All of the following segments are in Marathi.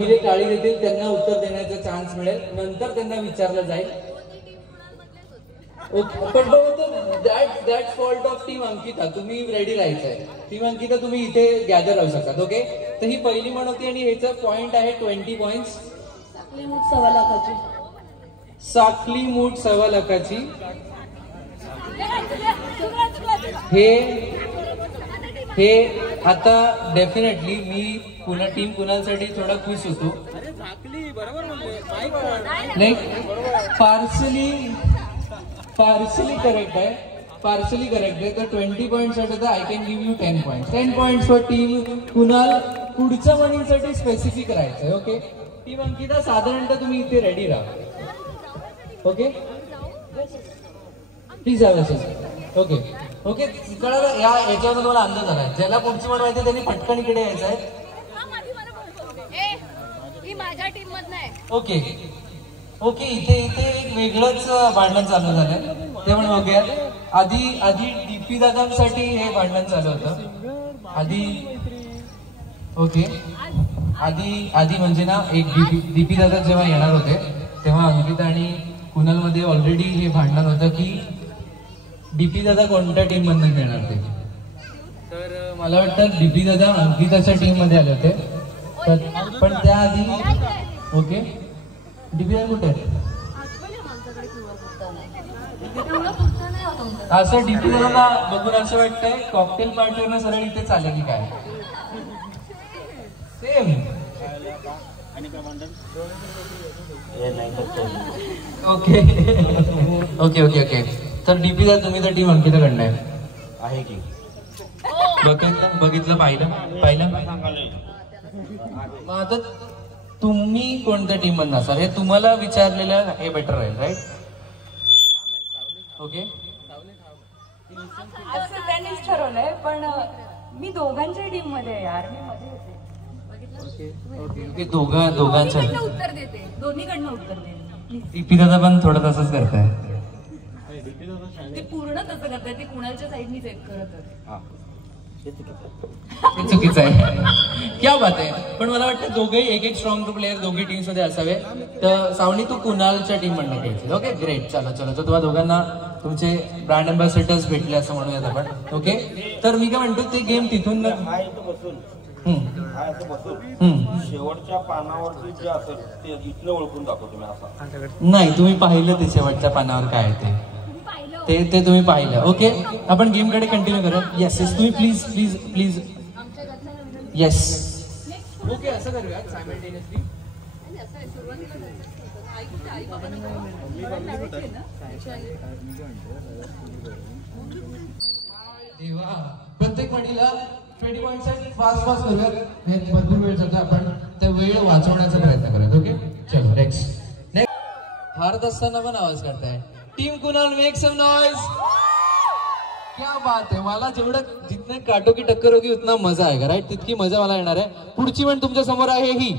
पहिले टाळी देतील त्यांना उत्तर देण्याचा चान्स मिळेल, नंतर त्यांना विचारलं जाईल. पण that's fault of team Ankita. तुम्ही रेडी राहायचंय. टीम अंकिता तुम्ही इथे गॅदर राहू शकतात. ओके, तर ही पहिली म्हण होती आणि ह्याचं पॉइंट आहे 20 पॉइंट्स. साखली मूठ 1.25 लाखाची. साखली मूठ 1.25 लाखाची. हे आता डेफिनेटली मी टीम कुणालसाठी थोडा खुश होतो. नाही, पार्शली करेक्ट आहे. तर 20 पॉइंट साठी I can give you 10 point. 10 points for team Kunal. पुढच्या म्हणींसाठी स्पेसिफिक राहायचंय. ओके, टीम अंकिता साधारणतः तुम्ही इथे रेडी राहा. Okay please have a seat. Okay कळलं. याच्यावर तुम्हाला अंदाज आलाय. ज्याला पुढची म्हण माहिती त्यांनी पटकन इकडे यायचं आहे. ओके इथे एक वेगळंच भांडण चालू झालंय. ते पण बघूया. आधी डीपी दादांसाठी हे भांडण चालू होतं. आधी म्हणजे ना एक डीपी दादा जेव्हा येणार होते तेव्हा अंकिता आणि कुणाल मध्ये ऑलरेडी हे भांडण होतं की डीपी दादा कोणत्या टीम मधून खेळणार ते. तर मला वाटतं डीपी दादा अंकिताच्या टीम मध्ये आले होते. पण त्याआधी ओके डीपी दादा कुठे असं डीपी दादाला बघून असं वाटतंय कॉकटेल पार्टीवरनं सरळ इथे चालेल की काय. सेम ओके तर डीपी दादा तुम्ही तर टीम अंकिताकडनं आहे की बघितलं पाहिलं. मग आता तुम्ही कोणत्या टीम मधून असाल हे तुम्हाला विचारलेलं हे बेटर राहील. राईट. ओके असं त्यांनीच ठरवलंय. पण मी दोघांच्या टीम मध्ये यार मी मध्ये ओके दोघांसाठी उत्तर देते. दोन्हीकडनं उत्तर देते. डीपी दादा पण थोडं तसंच करताय. ते पूर्ण तसं करताय. ते कुणालच्या साईडनी चेक करत होते. हे चुकीचं आहे. क्या बात आहे. पण मला वाटतं दोघेही एक स्ट्रॉंग प्लेअर दोघी टीम्स मध्ये असावे. तर सावनी तू कुणालच्या टीम मधनं घ्यायची. Okay great. चला तर तुम्हाला दोघांना तुमचे ब्रँड अँबॅसेडर्स भेटले असं म्हणूयात आपण. ओके तर मी काय म्हणतो ते गेम तिथून शेवटच्या पानावरती जे असेल ते इथलं ओळखून दाखवतो मी असं. नाही तुम्ही पाहिलं ते शेवटच्या पानावर काय आहे ते तुम्ही पाहिलं. ओके आपण गेम कडे कंटिन्यू करूया. येस तुम्ही प्लीज येस. ओके असं करूया सायमल्टेनियसली. प्रत्येक म्हणीला 20 पॉइंट फास्ट करूया. भरपूर वेळ जातो. आपण त्या वेळ वाचवण्याचा प्रयत्न करूया. ओके चलो नेक्स्ट. हारत असताना पण आवाज करताय. Team Kunal make some noise. क्या बात है. मला जेवढं जितने काटो की टक्कर होगी उतना मजा आएगा. राईट. तितकी मजा मला येणार आहे. पुढची म्हण तुमच्या समोर आहे ही.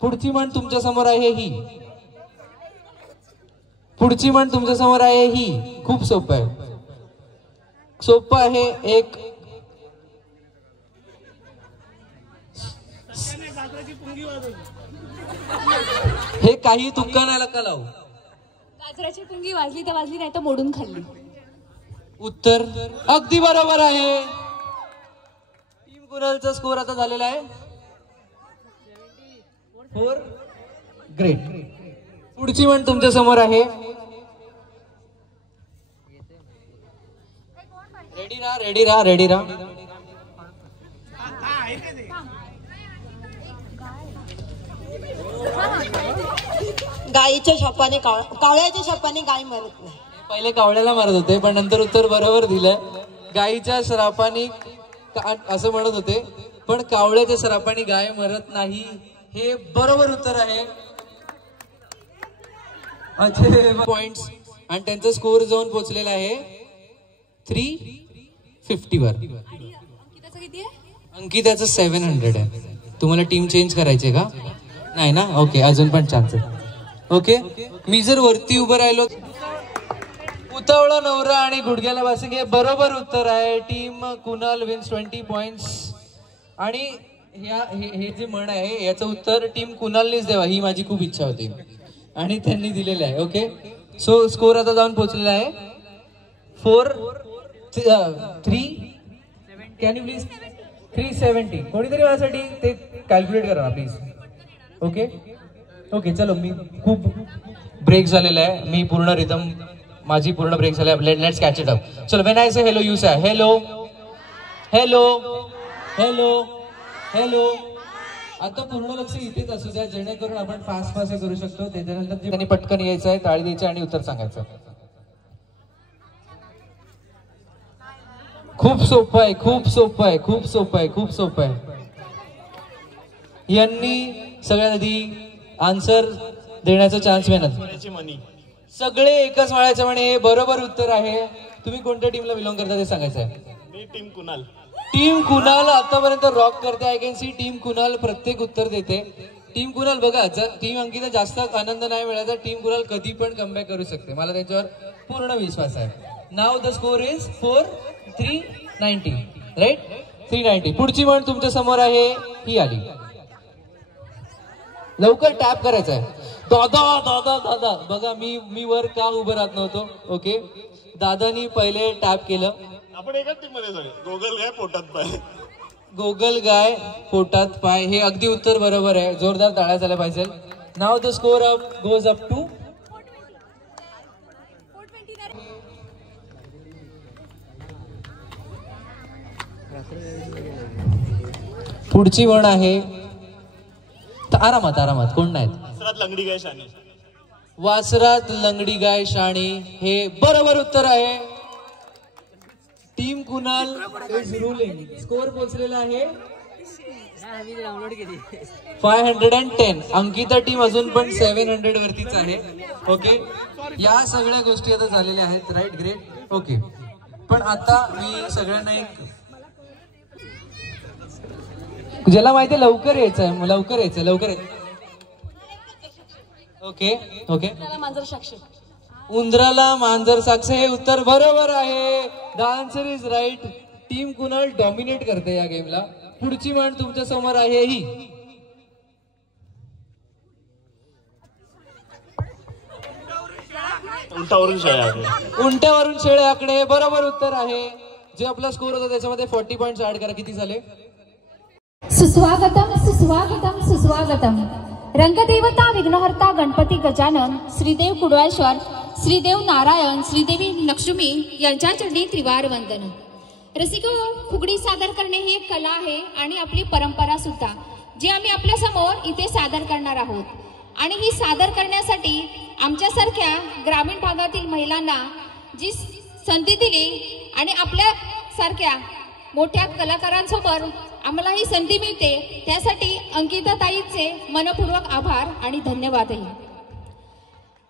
पुढची म्हण तुमच्या समोर आहे ही. खूप सोपं आहे. एक हे काही तुक्का नाही लका लावू. गाजराची पुंगी वाजली तर वाजली, नाही तर मोडून खाल्ली. उत्तर अगदी बरोबर आहे. टीम कुणालचा स्कोर आता झालेला आहे 4. ग्रेट. पुढची म्हण तुमच्या समोर आहे. रेडी राहा. गाईच्या छापाने कावळ्याच्या छापाने गाय मरत नाही. पहिले कावळ्याला मारत होते पण नंतर उत्तर बरोबर दिलं. गाईच्या श्रापाने असं म्हणत होते पण कावळ्याच्या श्रापाने गाय मरत नाही हे बरोबर उत्तर आहे. अच्छे पॉइंट्स आणि त्यांचा स्कोर जाऊन पोहोचलेला आहे 350 वर. अंकिताचं 700 आहे. तुम्हाला टीम चेंज करायची का नाही ना. ओके अजून पण चान्स आहे. ओके मी जर वरती उभं राहिलो. उतावळा नवरा आणि गुडघ्याला बासिंग हे बरोबर उत्तर आहे. Team Kunal wins 20 points. आणि हे जे म्हण आहे याचं उत्तर टीम कुणालनेच द्यावा ही माझी खूप इच्छा होती आणि त्यांनी दिलेलं आहे. ओके, सो स्कोर आता जाऊन पोहोचलेला आहे 4-3. Can you please 370. कोणीतरी माझ्यासाठी ते कॅल्क्युलेट करा प्लीज. ओके ओके, चलो मी खूप ब्रेक झालेला आहे, मी पूर्ण रिदम माझी पूर्ण ब्रेक झाली आहे. Let's catch it up. चलो when I say hello you say hello hello hello hello. आता पूर्ण लक्ष इथेच असू द्या जेणेकरून आपण फास्ट फास्ट करू शकतो. त्याच्यानंतर त्यांनी पटकन यायचं आहे, टाळी द्यायची आणि उत्तर सांगायचं. खूप सोपं आहे, खूप सोपं आहे, खूप सोपं आहे, खूप सोपं आहे. यांनी सगळ्यात आधी आन्सर देण्याचा चान्स मिळणार. सगळे एकच माळ्याचे म्हणे हे बरोबर उत्तर आहे. तुम्ही कोणत्या टीमला बिलॉंग करता ते सांगायचं आहे. मी टीम कुणाल. टीम कुणाल आतापर्यंत रॉक करते. I can see team Kunal प्रत्येक उत्तर देते. टीम कुणाल बघा, जर टीम अंकिता जास्त आनंद नाही मिळाला टीम कुणाल कधी पण कमबॅक करू शकते. मला त्यांच्यावर पूर्ण विश्वास आहे. Now the score is 4-390. Right, 390. पुढची म्हण तुमच्या समोर आहे, ही आली. लवकर टॅप करायचं आहे. दादा दादा दादा बघा, मी वर का उभं राहत नव्हतो. ओके, दादानी पहिले टॅप केलं. आपण एकाच टीम मध्ये सगळे. गोगल गाय पोटात पाय. गोगल गाय पोटात पाय, हे अगदी उत्तर बरोबर आहे. जोरदार टाळ्या झाल्या पाहिजे. Now the score up goes up to 420. पुढची म्हण आहे, आरामात आरामात, कोण नाहीत. वासरात लंगडी गाय शाणी. वासरात लंगडी गाय शाणी, हे बरोबर उत्तर आहे. Team Kunal is ruling. Score पोहोचलेला आहे 510. अंकिता टीम अजून पण 700 वरतीच आहे. ओके, या सगळ्या गोष्टी आता झालेल्या आहेत. Right, great. ओके, पण आता मी सगळ्यांना एक, ज्याला माहिती लवकर यायचं आहे, लवकर यायचं, लवकर यायचं. ओके ओके, मांजर साक्षी. उंदराला मांजर साक्ष, हे उत्तर बरोबर आहे. The answer is right. Team Kunal dominate करते या गेमला. पुढची म्हण तुमच्या समोर आहे, ही उंटावरून शेळ्या. उंट्यावरून शेळे आकडे, बरोबर उत्तर आहे. जे आपला स्कोर होता त्याच्यामध्ये 40 पॉइंट्स ऍड करा. किती झाले? सुस्वागतम सुस्वागतम सुस्वागतम. रंगदेवता विघ्नहर्ता गणपती गजानन, श्रीदेव कुडवाळेश्वर, श्रीदेव नारायण, श्रीदेवी लक्ष्मी यांच्या चरणी त्रिवार वंदन. रसिको, फुगडी सादर करणे ही एक कला आहे आणि आपली परंपरा सुद्धा, जी आम्ही आपल्या समोर इथे सादर करणार आहोत. आणि ही सादर करण्यासाठी आमच्यासारख्या ग्रामीण भागातील महिलांना जी संधी दिली आणि आपल्या सारख्या मोठ्या कलाकारांसोबत आम्हाला ही संधी मिळते, त्यासाठी अंकिता ताईचे मनपूर्वक आभार आणि धन्यवादही.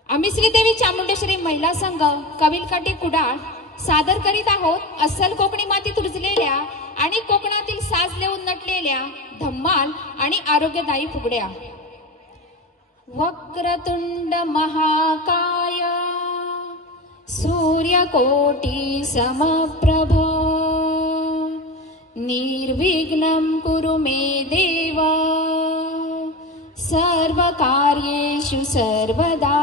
आम्ही श्रीदेवी चामुंडेश्वरी महिला संघ कविलकाठी कुडाळ सादर करीत आहोत अस्सल कोकणी मातीत रुजलेल्या आणि कोकणातील साज लेऊन नटलेल्या धम्माल आणि आरोग्यदायी फुगड्या. वक्रतुंड महाकाय सूर्यकोटी समप्रभ निर्विघ्नं कुरु मे देव सर्वकार्येषु सर्वदा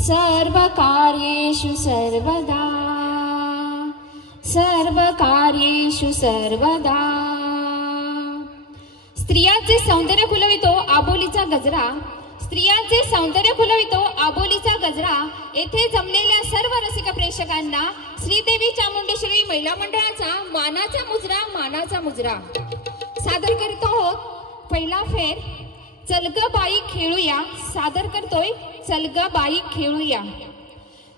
सर्वकार्येषु सर्वदा सर्वकार्येषु सर्वदा. स्त्रियांचे सौंदर्य खुलवितो आबोलीचा गजरा, स्त्रियांचे सौंदर्य खुलवितो आबोलीचा गजरा. येथे जमलेल्या सर्व रसिक प्रेक्षकांना श्रीदेवी चामुंडेश्वरी महिला मंडळाचा मानाचा मुजरा सादर करतो आहोत. पहिला फेर चल ग बाई खेळूया सादर करतोय. चल ग बाई खेळूया,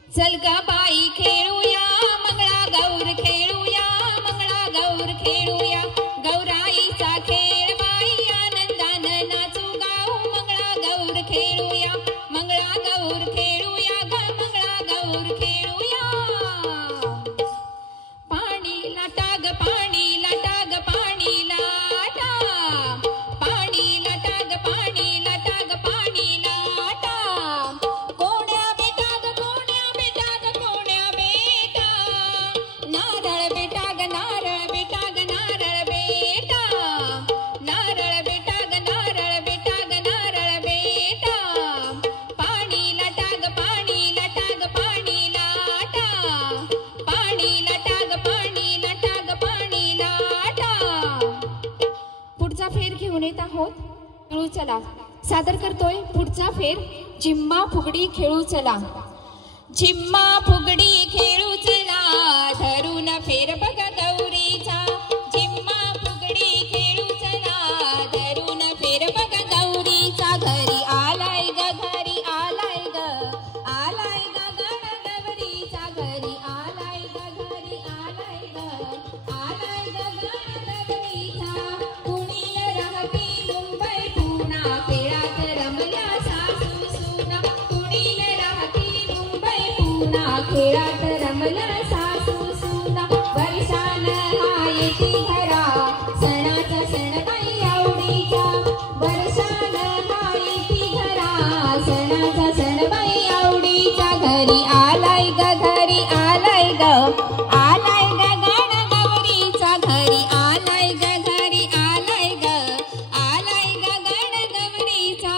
चल ग बाई खेळूया, मंगळा गौर खेळूया, मंगळा गौर खेळूया. गौराईचा खेळ बाई आनंदानं नाचू गाऊ, मंगळा गौर खेळूया, मंगळा गौर खेळूया ग, मंगळा गौर खेळूया. पाणी लाटा ग पाणी लाटा ग पाणी लाटा, पाणी लाटा ग पाणी लाटा ग पाणी लाटा. कोण्या बेटा ग कोण्या बेटा ग कोण्या बेटा, नारळ बेटा ग नारळ बेटा ग नारळ बेटा. चला सादर करतोय पुढचा फेर जिम्मा फुगडी खेळू चला. जिम्मा फुगडी खेळू चला धरून फेर बघा गौरीचा. जिम्मा फुगडी खेळू चला धरून फेर बघा गौरीचा. घरी आलाय ग घरी आलाय ग आलाय ग गण गौरीचा. घरी आलाय ग घरी आलाय ग आलाय ग गण गौरीचा. पुणीला राहती मुंबई पुणा खेळात रमल्या सासू सुना. पुणीला राहती मुंबई पुणा खेळात रमल्या सासू सुना. वर्षान हा येती घरा सणाचा सण बाई आवडीचा. वर्षान हा येती घरा सणाचा सण बाई आवडीचा. घरी आलाय ग घरी आलाय ग आलाय ग गण गौरीचा. घरी आलाय ग घरी आलाय ग आलाय ग गण गौरीचा.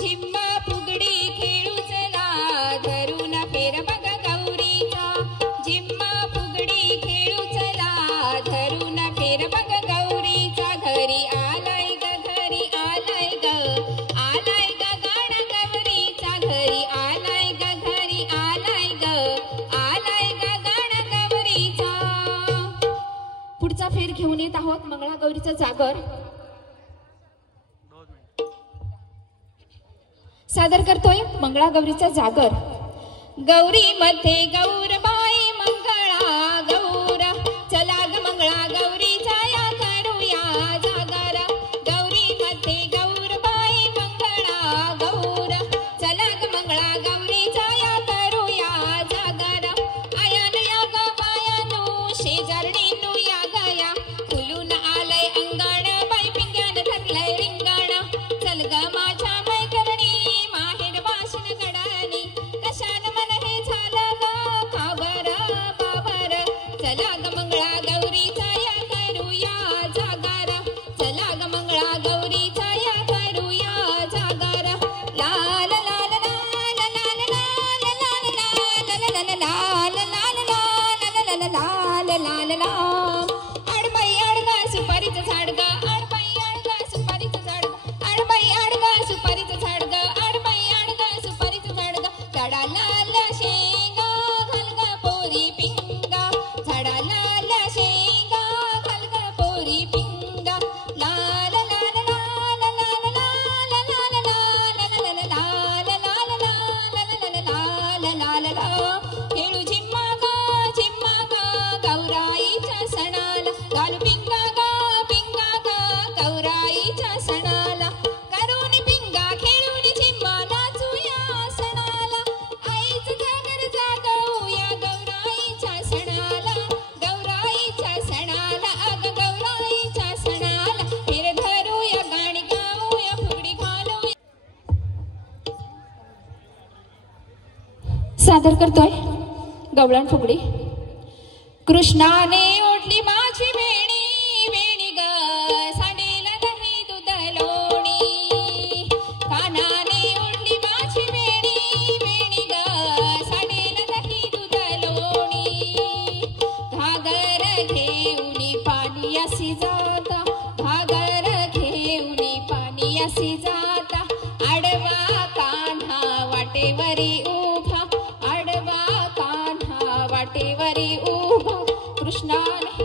झिम्मा फुगडी खेळू चला धरून फेर बघा गौरीचा. झिम्मा फुगडी खेळू चला धरून फेर बघा गौरीचा. घरी आलाय ग घरी आलाय ग आलाय ग गण गौरीचा. घरी आलाय ग घरी आलाय ग आलाय ग गण गौरीचा. पुढचा फेर घेऊन येत आहोत मंगळागौरीचा जागर. सादर करतोय मंगळागौरीचा जागर. गौरी मध्ये गौरबाई मंगळा गौर चला ग मंगळा गौरीचा या करूया जागर. गौरी मध्ये गौरबाई मंगळा गौर चला ग मंगळा गौरीचा या करूया जागर. आयान या ग बायानो शेजारणीनु या गया फुलून आलंय अंगण बाई पिंग्यान धरलंय रिंगण. चल ग माझ्या मैत्रिणी माहेर वाशिन गडानी कशान मन हे झालं ग काबर बाबर. चला ग मंगळा गौरीचा या करूया जागर. चला ग मंगळा गौरीचा या करूया जागर. लाल लाल लाल लाल लाल लाल लाल लाल लाल लाल लाल लाल. अडबाई अडगा सुपारीचं झाड ग अडबाई अडगा सुपारीचं झाड ग अडबाई अडगा सुपारीचं झाड ग अडबाई अडगा सुपारीचं झाड ग. झाडाला शेंगा घाल ग पोरी पिंगा. झाडाला शेंगा घाल ग पोरी पिंगा. लाल लाल लाल लाल लाल लाल लाल लाल लाल लाल लाल लाल. खेळू झिम्मा ग गौराईच्या सणाला. घालू पिंगा ग गौराईच्या सणाला. करून पिंगा खेळून झिम्मा नाचूया सणाला. आईच घागर जागवूया गौराईच्या सणाला. गौराईच्या सणाला अग गौराईच्या सणाला. फिर धरूया गाणी गाऊया फुगडी घालूया. सादर करतोय गवळण फुगडी. कृष्णाने ओढली माझी वेणी वेणी ग सांडेल दही दूध लोणी. कानाने ओढली माझी वेणी वेणी ग सांडेल दही दूध लोणी. घागर घेऊनी पाणी अशी जाता घागर घेऊनी पाणी अशी जाता. आडवा कान्हा वाटेवरी उभा आडवा कान्हा वाटेवरी उभा. कृष्णाने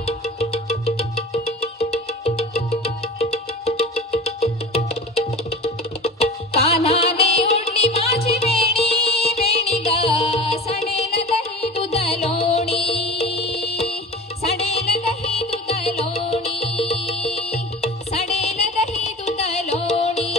कान्हाने ओढली माझी वेणी वेणी ग सांडेल दही दूध लोणी. सांडेल दही दूध लोणी. सांडेल दही दूध लोणी.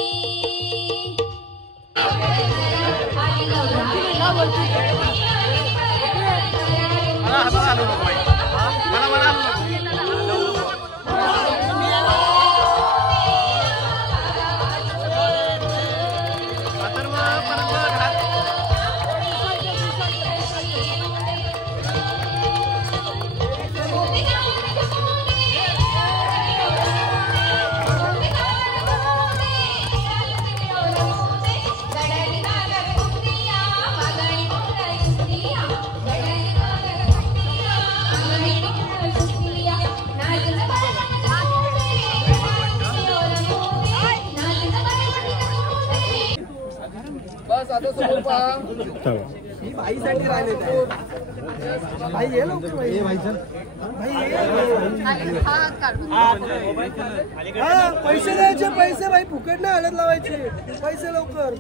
बाईसाठी राहिले भाई ये लवकर भाई पैसे द्यायचे पैसे भाई फुकट नाही हलत लावायचे पैसे लवकर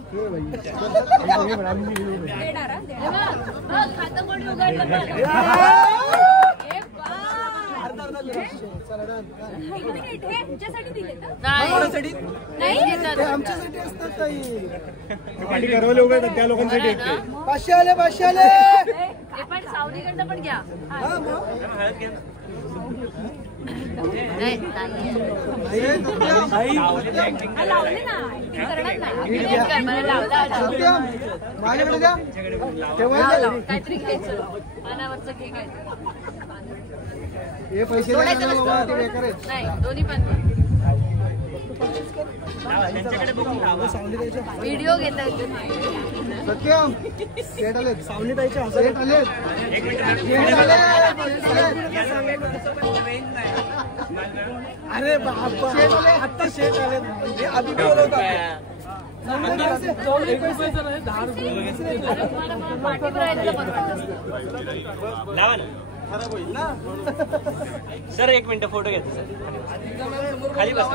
आमच्यासाठी असतात काही त्या लोकांसाठी 500 आले 500 आले पण सावलीकडनं पण घ्या लावले ना माझ्याकडे द्या काहीतरी घ्यायचं पानावरचं घे काय हे पैसे नाही दोन्ही पण व्हिडिओ घेता येतो सत्यम सेट आले सावली ताईचे सेट आले अरे बाबा आता शेट आले आधी बोलवता सर 1 मिनिट फोटो घेतो सर खाली बसा